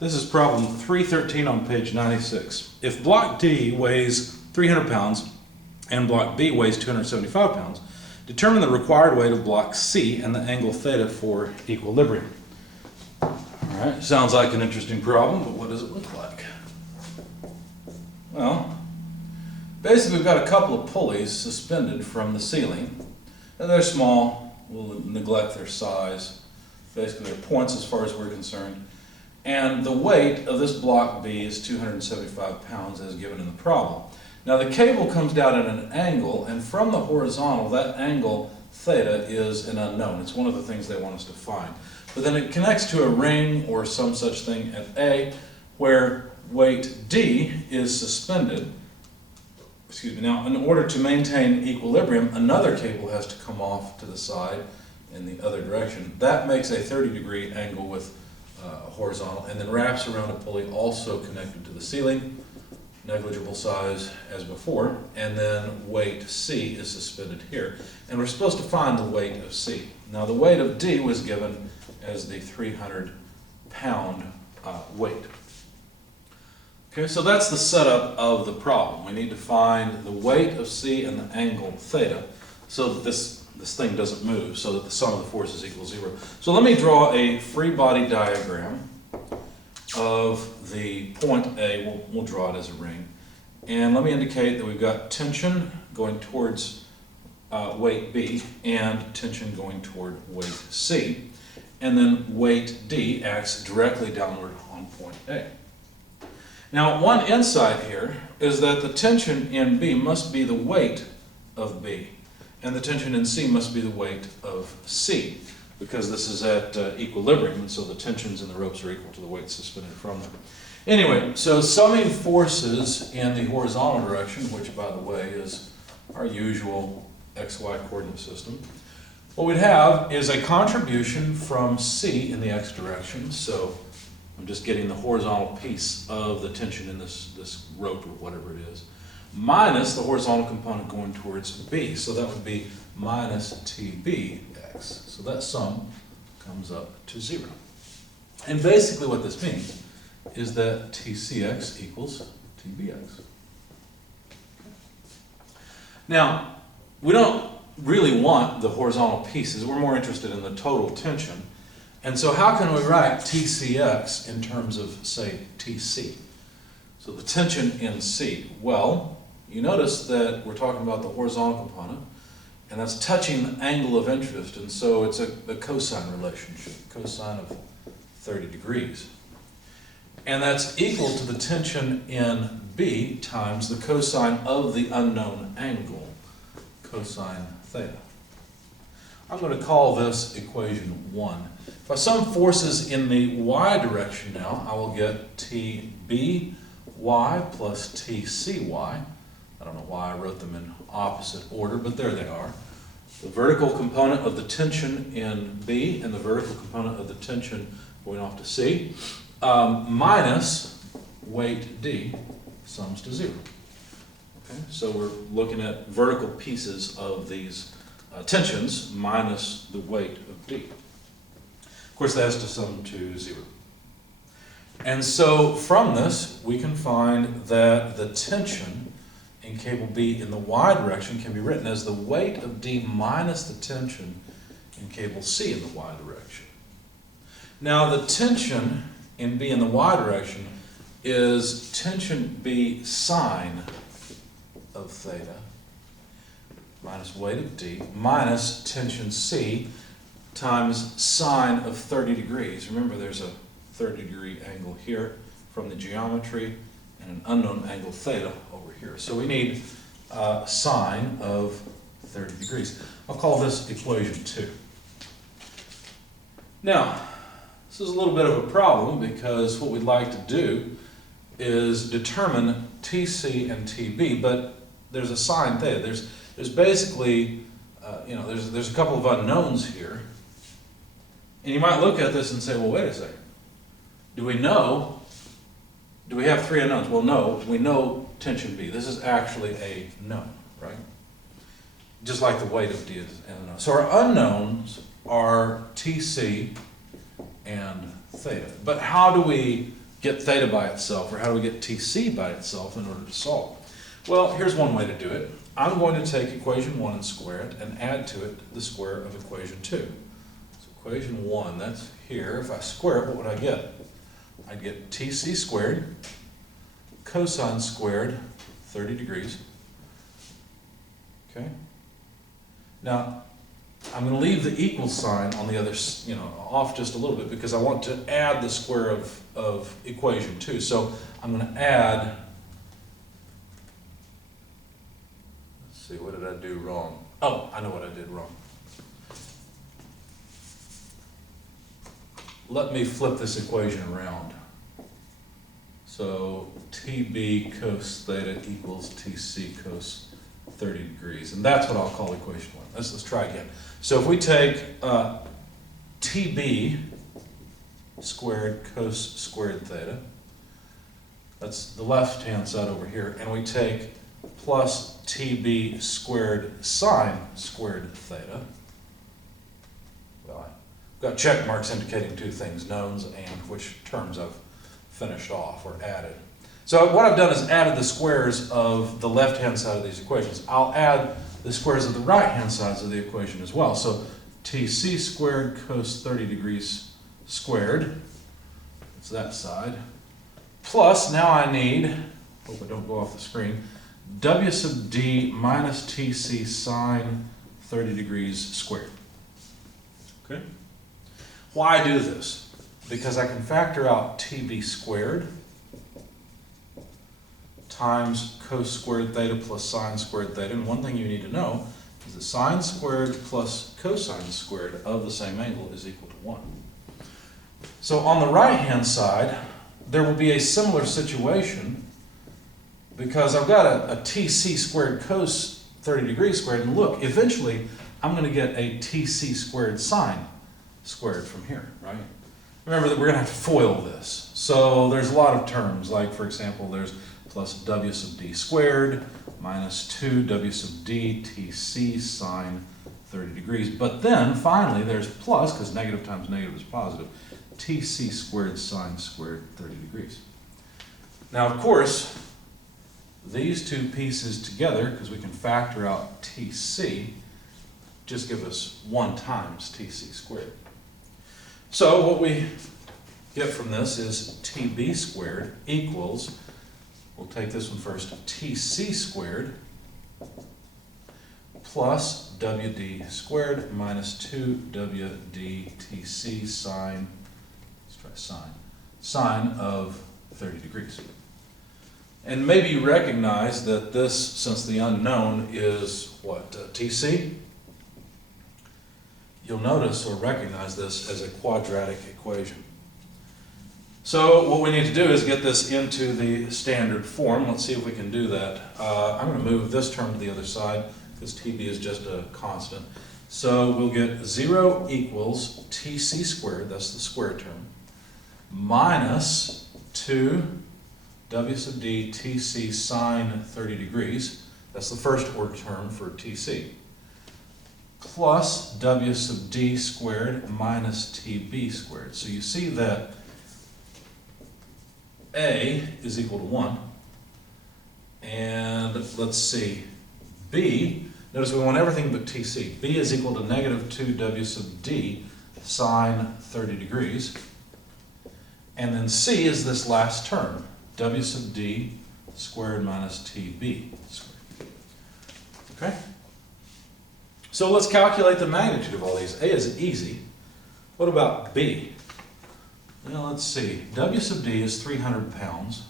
This is problem 313 on page 96. If block D weighs 300 pounds and block B weighs 275 pounds, determine the required weight of block C and the angle theta for equilibrium. Alright, sounds like an interesting problem, but what does it look like? Well, basically we've got a couple of pulleys suspended from the ceiling, and they're small. We'll neglect their size. Basically they're points as far as we're concerned. And the weight of this block B is 275 pounds as given in the problem. Now the cable comes down at an angle, and from the horizontal, that angle theta is an unknown. It's one of the things they want us to find. But then it connects to a ring or some such thing at A, where weight D is suspended. Excuse me. Now, in order to maintain equilibrium, another cable has to come off to the side in the other direction. That makes a 30-degree angle with horizontal, and then wraps around a pulley also connected to the ceiling, negligible size as before, and then weight C is suspended here. And we're supposed to find the weight of C. Now the weight of D was given as the 300-pound weight. Okay, so that's the setup of the problem. We need to find the weight of C and the angle theta so that this thing doesn't move, so that the sum of the forces equals 0. So let me draw a free body diagram of the point A. We'll draw it as a ring. And let me indicate that we've got tension going towards weight B and tension going toward weight C. And then weight D acts directly downward on point A. Now, one insight here is that the tension in B must be the weight of B, and the tension in C must be the weight of C, because this is at equilibrium, and so the tensions in the ropes are equal to the weight suspended from them. Anyway, so summing forces in the horizontal direction, which, by the way, is our usual XY coordinate system, what we'd have is a contribution from C in the X direction, so I'm just getting the horizontal piece of the tension in this rope or whatever it is, minus the horizontal component going towards B. So that would be minus TBX. So that sum comes up to 0. And basically what this means is that TCX equals TBX. Now, we don't really want the horizontal pieces. We're more interested in the total tension. And so how can we write TCX in terms of, say, TC? So the tension in C. Well, you notice that we're talking about the horizontal component, and that's touching the angle of interest, and so it's a cosine relationship, cosine of 30 degrees. And that's equal to the tension in B times the cosine of the unknown angle, cosine theta. I'm going to call this equation 1. If I sum forces in the y direction now, I will get TBY plus TCY. I don't know why I wrote them in opposite order, but there they are. The vertical component of the tension in B and the vertical component of the tension going off to C, minus weight D sums to 0. Okay? So we're looking at vertical pieces of these tensions minus the weight of D. Of course, that has to sum to 0. And so from this, we can find that the tension in cable B in the y direction can be written as the weight of D minus the tension in cable C in the y direction. Now, the tension in B in the y direction is tension B sine of theta minus weight of D minus tension C times sine of 30 degrees. Remember, there's a 30-degree angle here from the geometry and an unknown angle theta over here. So we need sine of 30 degrees. I'll call this equation 2. Now, this is a little bit of a problem because what we'd like to do is determine TC and TB, but there's a sine theta. There's basically, there's a couple of unknowns here. And you might look at this and say, well, wait a second. Do we have 3 unknowns? Well, no, we know tension B. This is actually a known, right? Just like the weight of D is an unknown. So our unknowns are TC and theta. But how do we get theta by itself, or how do we get TC by itself in order to solve? Well, here's one way to do it. I'm going to take equation 1 and square it and add to it the square of equation 2. So equation 1, that's here. If I square it, what would I get? I'd get TC squared cosine squared 30 degrees. Okay? Now, I'm going to leave the equal sign on the other, off just a little bit because I want to add the square of equation 2. So I'm going to add, let's see, what did I do wrong? Oh, I know what I did wrong. Let me flip this equation around. So TB cos theta equals TC cos 30 degrees. And that's what I'll call equation 1. Let's try again. So if we take TB squared cos squared theta, that's the left-hand side over here, and we take plus TB squared sine squared theta. Well, I've got check marks indicating two things, knowns and which terms I've finished off or added. So what I've done is added the squares of the left-hand side of these equations. I'll add the squares of the right-hand sides of the equation as well. So TC squared cos 30 degrees squared, it's that side, plus now I need, hope I don't go off the screen, W sub D minus TC sine 30 degrees squared. Okay? Why do this? Because I can factor out TB squared times cos squared theta plus sine squared theta. And one thing you need to know is that sine squared plus cosine squared of the same angle is equal to 1. So on the right-hand side, there will be a similar situation because I've got a TC squared cos 30 degrees squared. And look, eventually I'm going to get a TC squared sine squared from here, right? Remember that we're going to have to FOIL this. So there's a lot of terms, like for example, there's plus W sub D squared minus 2 W sub D TC sine 30 degrees. But then finally there's plus, because negative times negative is positive, TC squared sine squared 30 degrees. Now of course, these two pieces together, because we can factor out TC, just give us 1 times TC squared. So what we get from this is TB squared equals, we'll take this one first, TC squared plus WD squared minus 2WD TC sine, let's try sine of 30 degrees. And maybe you recognize that this, since the unknown is what, TC? You'll notice or recognize this as a quadratic equation. So what we need to do is get this into the standard form. Let's see if we can do that. I'm going to move this term to the other side because TB is just a constant. So we'll get 0 equals TC squared, that's the square term, minus 2 W sub D TC sine 30 degrees, that's the first order term for TC, plus W sub D squared minus TB squared. So you see that A is equal to 1, and let's see, B, notice we want everything but TC. B is equal to negative 2 W sub D sine 30 degrees, and then C is this last term, W sub D squared minus TB squared. Okay? So let's calculate the magnitude of all these. A is easy. What about B? Well, let's see. W sub D is 300 pounds.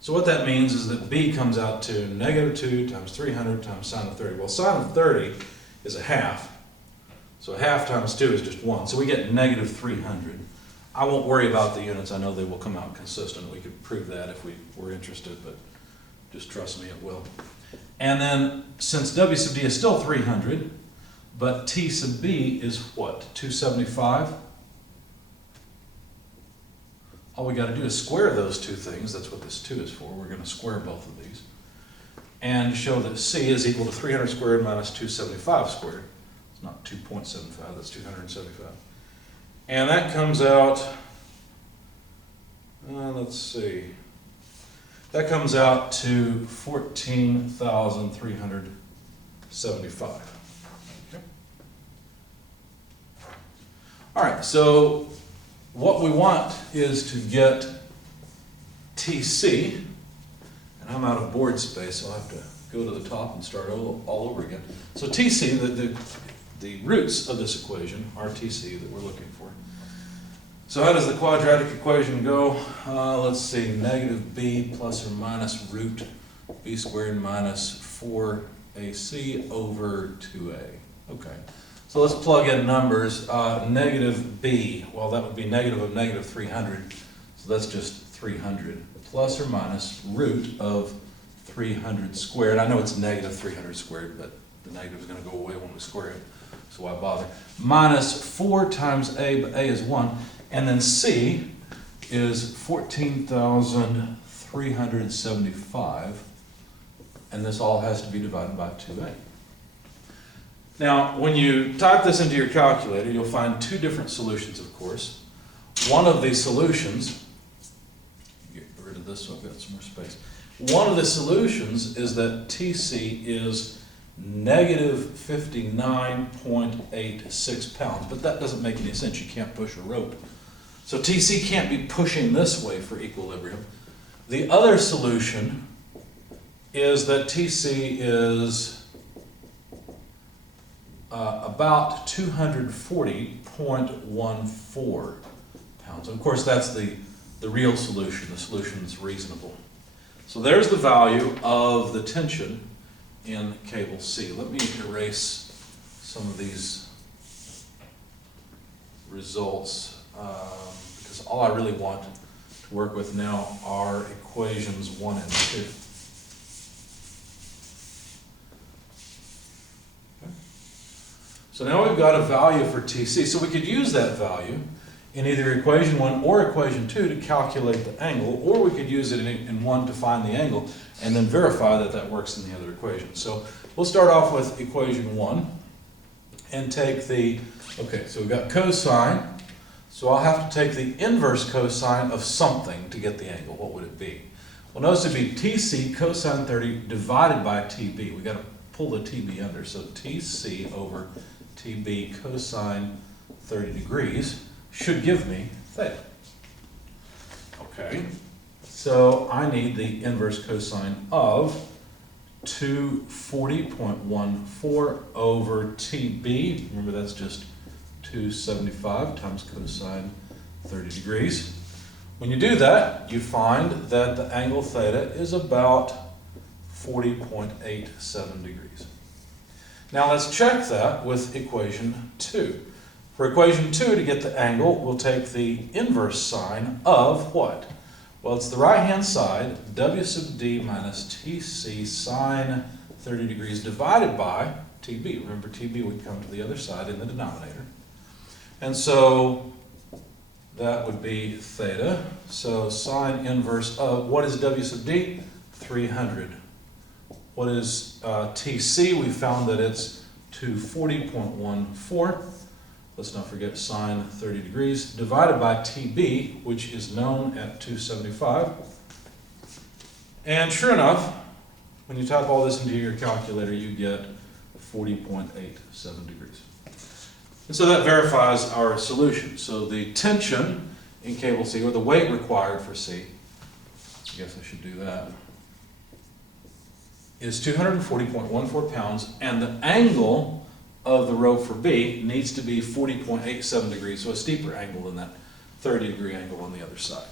So what that means is that B comes out to negative 2 times 300 times sine of 30. Well, sine of 30 is a half. So a half times 2 is just 1. So we get negative 300. I won't worry about the units. I know they will come out consistent. We could prove that if we were interested, but just trust me, it will. And then, since W sub D is still 300, but T sub B is what, 275? All we got to do is square those two things. That's what this 2 is for. We're going to square both of these. And show that C is equal to 300 squared minus 275 squared. It's not 2.75, that's 275. And that comes out, Let's see. That comes out to 14,375. Okay. All right, so what we want is to get TC, and I'm out of board space, so I'll have to go to the top and start all over again. So TC, the roots of this equation are TC that we're looking for. So how does the quadratic equation go? Let's see, negative b plus or minus root b squared minus 4ac over 2a. Okay, so let's plug in numbers. Negative b, well that would be negative of negative 300, so that's just 300, plus or minus root of 300 squared. I know it's negative 300 squared, but the negative is going to go away when we square it, so why bother? Minus 4 times a, but a is 1. And then C is 14,375, and this all has to be divided by 2a. Now, when you type this into your calculator, you'll find two different solutions, of course. One of these solutions, get rid of this so I've got some more space. One of the solutions is that TC is negative 59.86 pounds, but that doesn't make any sense. You can't push a rope. So TC can't be pushing this way for equilibrium. The other solution is that TC is about 240.14 pounds. And of course, that's the real solution. The solution is reasonable. So there's the value of the tension in cable C. Let me erase some of these results because all I really want to work with now are equations 1 and 2. Okay. So now we've got a value for TC. So we could use that value in either equation 1 or equation 2 to calculate the angle, or we could use it in 1 to find the angle and then verify that that works in the other equation. So we'll start off with equation 1 and take the, okay, so we've got cosine, so I'll have to take the inverse cosine of something to get the angle. What would it be? Well, notice it'd be TC cosine 30 divided by TB. We've got to pull the TB under, so TC over TB cosine 30 degrees should give me theta. Okay, so I need the inverse cosine of 240.14 over TB. Remember, that's just 275 times cosine 30 degrees. When you do that, you find that the angle theta is about 40.87 degrees. Now let's check that with equation 2. For equation 2, to get the angle, we'll take the inverse sine of what? Well, it's the right-hand side, W sub d minus TC sine 30 degrees divided by TB. Remember, TB would come to the other side in the denominator. And so that would be theta. So sine inverse of, what is W sub d? 300. What is TC? We found that it's 240.14. Let's not forget sine 30 degrees divided by TB, which is known at 275. And sure enough, when you type all this into your calculator, you get 40.87 degrees. And so that verifies our solution. So the tension in cable C, or the weight required for C, I guess I should do that, is 240.14 pounds, and the angle of the rope for B needs to be 40.87 degrees, so a steeper angle than that 30-degree angle on the other side.